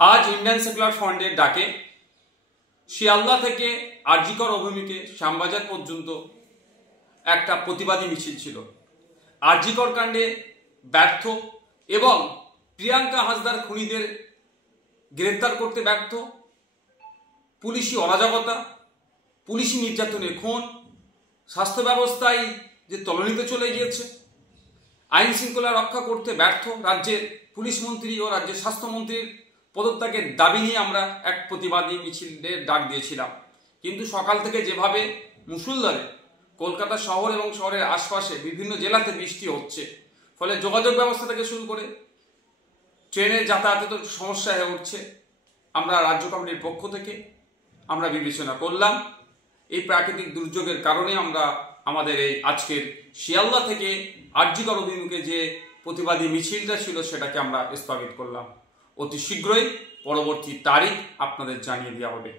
আজ Indian secular ফ্রন্টের ডাকে শিয়ালদা থেকে আরজিকর অভিমুখে শ্যামবাজার পর্যন্ত একটা প্রতিবাদী মিছিল ছিল। আরজিকর কাণ্ডে ব্যর্থ এবং প্রিয়াঙ্কা হাসদার খুনিদের গ্রেফতার করতে ব্যর্থ, পুলিশি অরাজকতা, পুলিশি নির্যাতনের খুন, স্বাস্থ্য ব্যবস্থায় যে তলানিতে চলে গিয়েছে, আইন শৃঙ্খলা রক্ষা করতে ব্যর্থ রাজ্যের পুলিশ মন্ত্রী ও রাজ্যের স্বাস্থ্যমন্ত্রীর পদত্যাগের দাবি নিয়ে আমরা এক প্রতিবাদী মিছিলের ডাক দিয়েছিলাম। কিন্তু সকাল থেকে যেভাবে মুষলধারে কলকাতা শহর এবং শহরের আশপাশে বিভিন্ন জেলাতে বৃষ্টি হচ্ছে, ফলে যোগাযোগ ব্যবস্থা থেকে শুরু করে ট্রেনের যাতায়াতে সমস্যা হয়ে উঠছে, আমরা রাজ্য কমিটির পক্ষ থেকে আমরা বিবেচনা করলাম এই প্রাকৃতিক দুর্যোগের কারণে আমরা আমাদের এই আজকের শিয়ালদা থেকে আরজিকর অভিমুখে যে প্রতিবাদী মিছিলটা ছিল সেটাকে আমরা স্থগিত করলাম। অতি শীঘ্রই পরবর্তী তারিখ আপনাদের জানিয়ে দেওয়া হবে।